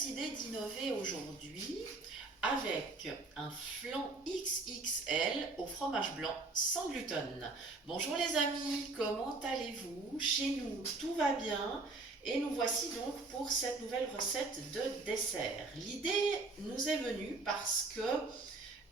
décidé d'innover aujourd'hui avec un flan XXL au fromage blanc sans gluten. Bonjour les amis, comment allez-vous? Chez nous, tout va bien et nous voici donc pour cette nouvelle recette de dessert. L'idée nous est venue parce que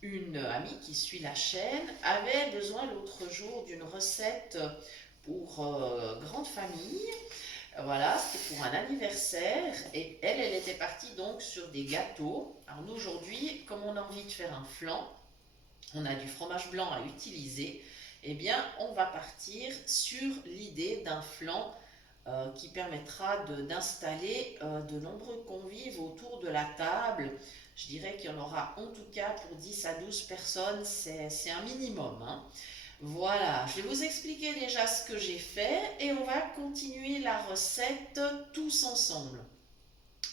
une amie qui suit la chaîne avait besoin l'autre jour d'une recette pour grande famille. Voilà, c'était pour un anniversaire et elle était partie donc sur des gâteaux. Alors nous aujourd'hui, comme on a envie de faire un flan, on a du fromage blanc à utiliser, eh bien on va partir sur l'idée d'un flan qui permettra d'installer de nombreux convives autour de la table. Je dirais qu'il y en aura en tout cas pour 10 à 12 personnes, c'est un minimum, hein. Voilà, je vais vous expliquer déjà ce que j'ai fait et on va continuer la recette tous ensemble.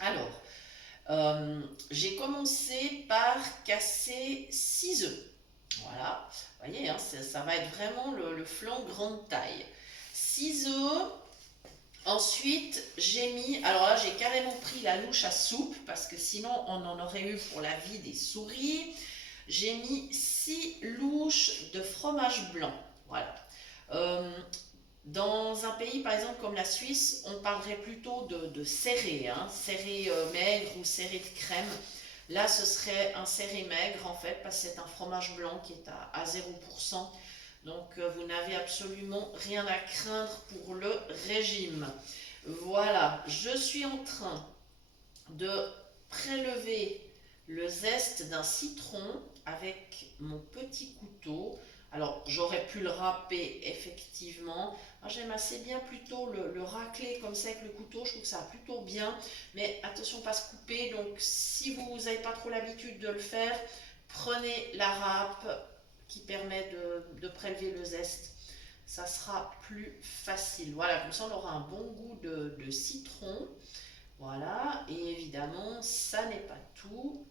Alors, j'ai commencé par casser 6 œufs. Voilà, vous voyez, hein, ça va être vraiment le flan grande taille. 6 œufs. Ensuite, j'ai mis, alors là, j'ai carrément pris la louche à soupe parce que sinon, on en aurait eu pour la vie des souris. J'ai mis 6 louches de fromage blanc. Voilà. Euh, Dans un pays, par exemple, comme la Suisse, on parlerait plutôt de serré, hein, serré maigre ou serré de crème. Là, ce serait un serré maigre, en fait, parce que c'est un fromage blanc qui est à 0%. Donc, vous n'avez absolument rien à craindre pour le régime. Voilà, je suis en train de prélever le zeste d'un citron avec mon petit couteau. Alors, j'aurais pu le râper effectivement. J'aime assez bien plutôt le racler comme ça avec le couteau. Je trouve que ça va plutôt bien. Mais attention, pas se couper. Donc, si vous n'avez pas trop l'habitude de le faire, prenez la râpe qui permet de prélever le zeste. Ça sera plus facile. Voilà, comme ça, on aura un bon goût de citron. Voilà, et évidemment, ça n'est pas tout.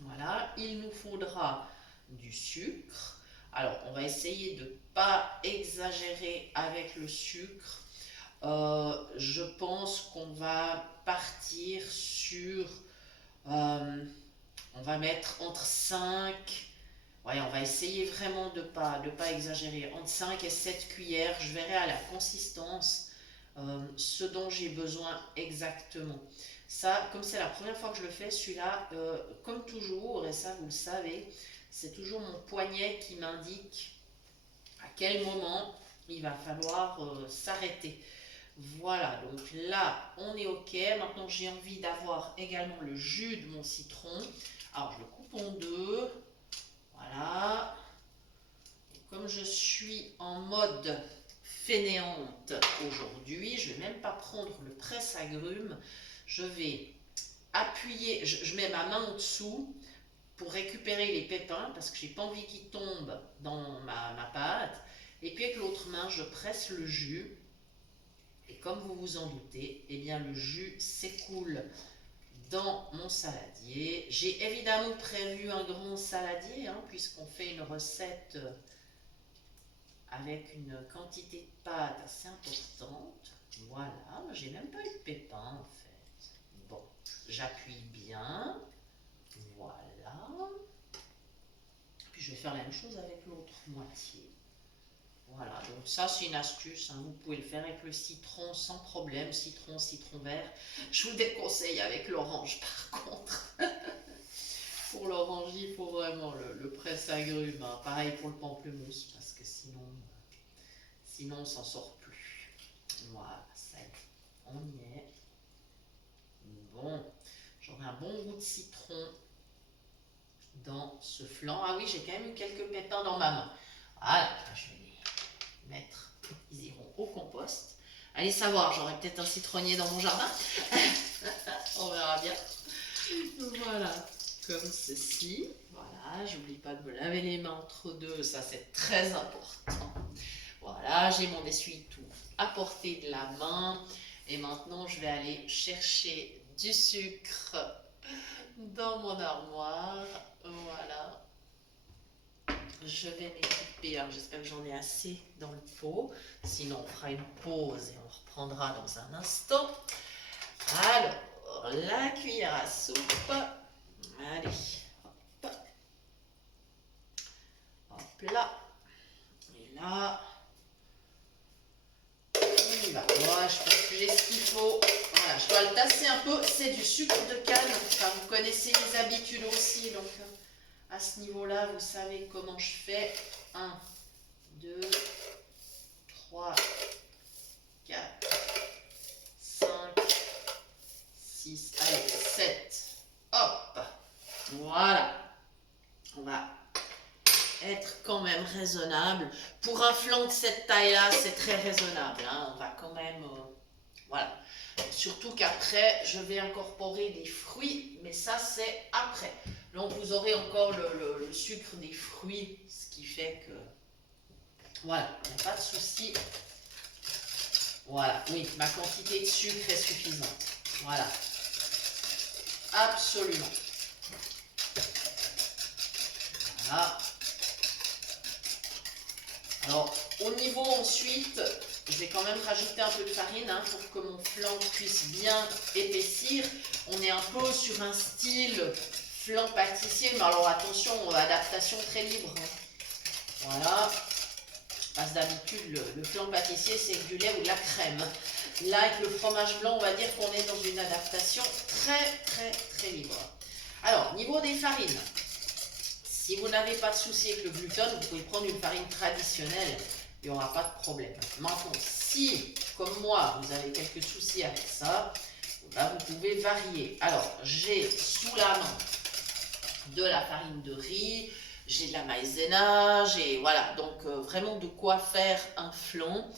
Voilà, il nous faudra du sucre. Alors, on va essayer de ne pas exagérer avec le sucre. Je pense qu'on va partir sur... on va mettre entre 5... Ouais, on va essayer vraiment de pas exagérer. Entre 5 et 7 cuillères, je verrai à la consistance ce dont j'ai besoin exactement. Ça, comme c'est la première fois que je le fais, celui-là, comme toujours, et ça vous le savez, c'est toujours mon poignet qui m'indique à quel moment il va falloir s'arrêter. Voilà, donc là, on est OK. Maintenant, j'ai envie d'avoir également le jus de mon citron. Alors, je le coupe en deux. Voilà. Et comme je suis en mode fainéante aujourd'hui, je ne vais même pas prendre le presse-agrumes. Je vais appuyer, je mets ma main en dessous pour récupérer les pépins parce que j'ai pas envie qu'ils tombent dans ma pâte. Et puis avec l'autre main, je presse le jus. Et comme vous vous en doutez, eh bien le jus s'écoule dans mon saladier. J'ai évidemment prévu un grand saladier, hein, puisqu'on fait une recette avec une quantité de pâte assez importante. Voilà, j'ai même pas eu de pépins en fait. Bon, j'appuie bien. Voilà. Puis je vais faire la même chose avec l'autre moitié. Voilà, donc ça c'est une astuce, hein. Vous pouvez le faire avec le citron sans problème, citron vert. Je vous déconseille avec l'orange par contre. Pour l'orange, il faut vraiment le presse-agrumes, hein. Pareil pour le pamplemousse, parce que sinon on s'en sort plus. Voilà, ça y est, on y est. Bon, j'aurai un bon goût de citron dans ce flan. Ah oui, j'ai quand même eu quelques pépins dans ma main. Voilà, je vais les mettre, ils iront au compost. Allez savoir, j'aurai peut-être un citronnier dans mon jardin. On verra bien. Voilà, comme ceci. Voilà, j'oublie pas de me laver les mains entre deux, ça c'est très important. Voilà, j'ai mon essuie-tout à portée de la main. Et maintenant, je vais aller chercher du sucre dans mon armoire. Voilà. Je vais m'équiper. Alors, j'espère que j'en ai assez dans le pot. Sinon, on fera une pause et on reprendra dans un instant. Alors, Alors, la cuillère à soupe. Allez, hop, hop là. Et là, on y va. Voilà, je pense que j'ai ce qu'il faut. Voilà, je dois le tasser un peu. C'est du sucre de canne. Enfin, vous connaissez les habitudes aussi. Donc, à ce niveau-là, vous savez comment je fais. 1, 2, 3, 4, 5, 6, allez, 7. Hop, voilà. On va être quand même raisonnable. Pour un flan de cette taille-là, c'est très raisonnable. Hein. On va quand même... voilà. Surtout qu'après, je vais incorporer des fruits, mais ça, c'est après. Donc, vous aurez encore le sucre des fruits, ce qui fait que... voilà, il n'y a pas de souci. Voilà, oui, ma quantité de sucre est suffisante. Voilà. Absolument. Voilà. Alors, au niveau ensuite, je vais quand même rajouter un peu de farine hein, pour que mon flan puisse bien épaissir. On est un peu sur un style flan pâtissier, mais alors attention, adaptation très libre. Hein. Voilà. Parce que d'habitude, le flan pâtissier, c'est du lait ou de la crème. Là, avec le fromage blanc, on va dire qu'on est dans une adaptation très libre. Alors, niveau des farines. Si vous n'avez pas de souci avec le gluten, vous pouvez prendre une farine traditionnelle, il n'y aura pas de problème. Maintenant, si, comme moi, vous avez quelques soucis avec ça, là, vous pouvez varier. Alors, j'ai sous la main de la farine de riz, j'ai de la maïzena, j'ai voilà, donc vraiment de quoi faire un flan.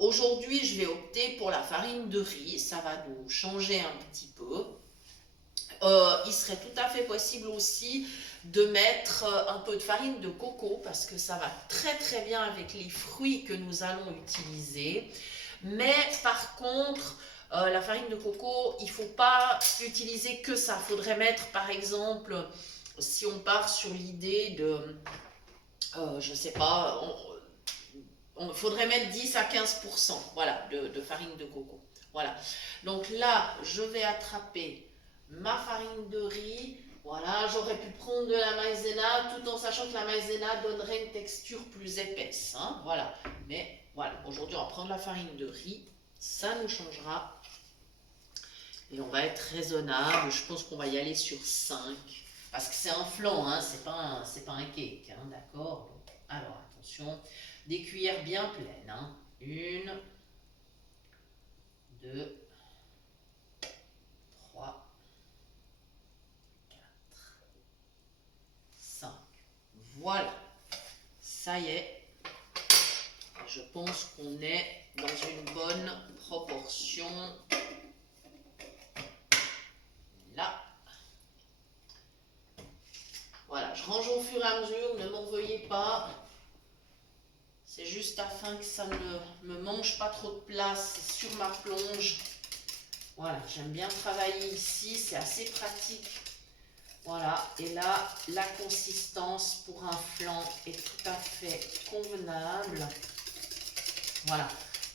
Aujourd'hui, je vais opter pour la farine de riz, ça va nous changer un petit peu. Il serait tout à fait possible aussi de mettre un peu de farine de coco parce que ça va très bien avec les fruits que nous allons utiliser. Mais par contre, la farine de coco, il ne faut pas utiliser que ça. Il faudrait mettre par exemple, si on part sur l'idée de, je ne sais pas, il faudrait mettre 10 à 15% voilà, de farine de coco. Voilà. Donc là, je vais attraper ma farine de riz, voilà, j'aurais pu prendre de la maïzena tout en sachant que la maïzena donnerait une texture plus épaisse, hein, voilà, mais voilà, aujourd'hui on va prendre la farine de riz, ça nous changera et on va être raisonnable, je pense qu'on va y aller sur 5 parce que c'est un flan, hein, c'est pas un cake, hein, d'accord, alors attention, des cuillères bien pleines, hein, 1, 2, 3, 5. Voilà, ça y est, je pense qu'on est dans une bonne proportion. Là, voilà, je range au fur et à mesure, ne m'en veuillez pas. C'est juste afin que ça ne me mange pas trop de place sur ma plonge. Voilà, j'aime bien travailler ici, c'est assez pratique. Voilà, et là, la consistance pour un flan est tout à fait convenable. Voilà,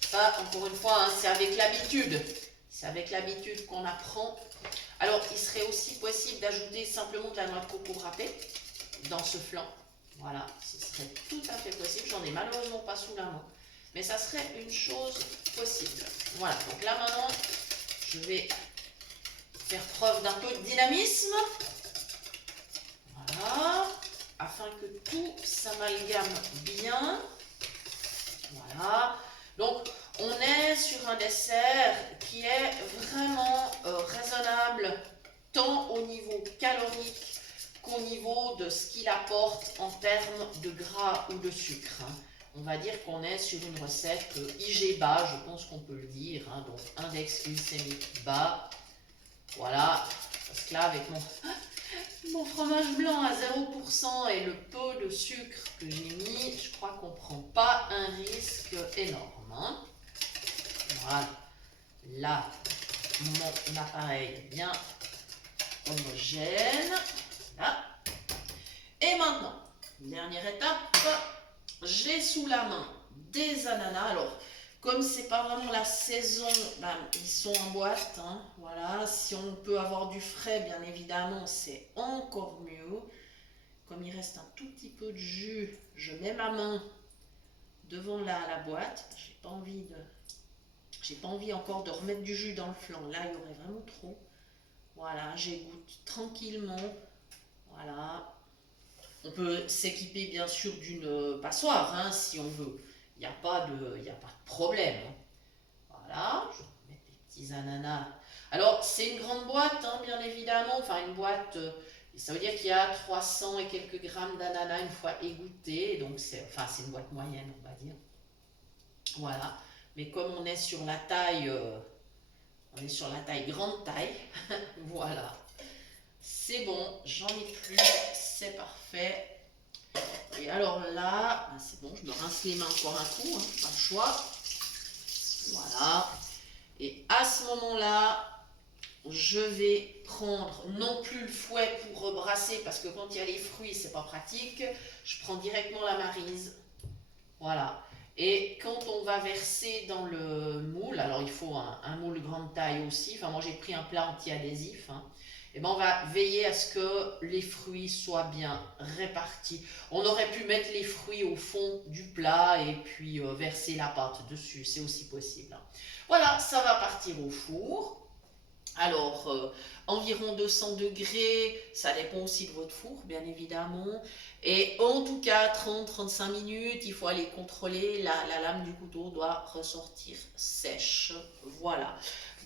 ça, encore une fois, hein, c'est avec l'habitude. C'est avec l'habitude qu'on apprend. Alors, il serait aussi possible d'ajouter simplement de la noix de coco râpée dans ce flan. Voilà, ce serait tout à fait possible. J'en ai malheureusement pas sous la main, mais ça serait une chose possible. Voilà, donc là maintenant, je vais faire preuve d'un peu de dynamisme. Voilà, afin que tout s'amalgame bien. Voilà, donc on est sur un dessert qui est vraiment raisonnable, tant au niveau calorique qu'au niveau de ce qu'il apporte en termes de gras ou de sucre. Hein. On va dire qu'on est sur une recette IG bas, je pense qu'on peut le dire, hein, donc index glycémique bas. Voilà, parce que là avec mon fromage blanc à 0% et le peu de sucre que j'ai mis, je crois qu'on ne prend pas un risque énorme. Hein. Voilà, là, mon appareil est bien homogène. Là. Et maintenant, dernière étape, j'ai sous la main des ananas. Alors, comme c'est pas vraiment la saison, ben, ils sont en boîte, hein, voilà. Si on peut avoir du frais, bien évidemment, c'est encore mieux. Comme il reste un tout petit peu de jus, je mets ma main devant la boîte. J'ai pas envie encore de remettre du jus dans le flanc. Là, il y aurait vraiment trop. Voilà, j'égoutte tranquillement. Voilà. On peut s'équiper bien sûr d'une passoire, hein, si on veut. Il n'y a pas de problème. Voilà, je vais mettre les petits ananas. Alors, c'est une grande boîte, hein, bien évidemment. Enfin, une boîte, ça veut dire qu'il y a 300 et quelques grammes d'ananas une fois égouttés. Donc, c'est une boîte moyenne, on va dire. Voilà. Mais comme on est sur la taille grande taille. Voilà. C'est bon, j'en ai plus, c'est parfait. Et alors là, c'est bon, je me rince les mains encore un coup, hein, pas le choix. Voilà. Et à ce moment-là, je vais prendre non plus le fouet pour rebrasser, parce que quand il y a les fruits, c'est pas pratique. Je prends directement la maryse. Voilà. Et quand on va verser dans le moule, alors il faut un moule grande taille aussi. Enfin, moi j'ai pris un plat anti-adhésif. Hein. Et ben on va veiller à ce que les fruits soient bien répartis. On aurait pu mettre les fruits au fond du plat et puis verser la pâte dessus. C'est aussi possible. Hein. Voilà, ça va partir au four. Alors, environ 200 degrés, ça dépend aussi de votre four, bien évidemment. Et en tout cas, 30-35 minutes, il faut aller contrôler, la lame du couteau doit ressortir sèche. Voilà.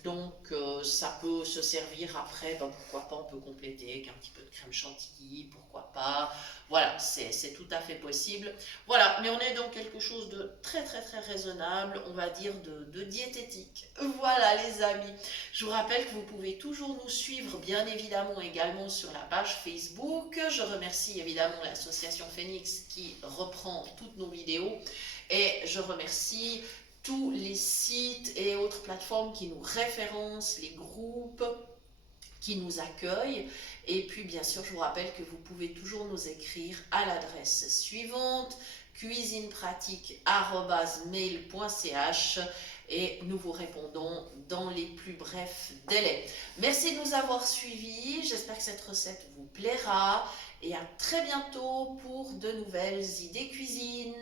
Donc, ça peut se servir après, ben, pourquoi pas, on peut compléter avec un petit peu de crème chantilly, pourquoi pas. Voilà, c'est tout à fait possible. Voilà, mais on est dans quelque chose de très très très raisonnable, on va dire de diététique. Voilà les amis, je vous rappelle que vous pouvez toujours nous suivre bien évidemment également sur la page Facebook. Je remercie évidemment l'association Phoenix qui reprend toutes nos vidéos et je remercie tous les sites et autres plateformes qui nous référencent, les groupes qui nous accueillent. Et puis bien sûr, je vous rappelle que vous pouvez toujours nous écrire à l'adresse suivante, cuisinepratique@mail.ch et nous vous répondons dans les plus brefs délais. Merci de nous avoir suivis, j'espère que cette recette vous plaira et à très bientôt pour de nouvelles idées cuisine.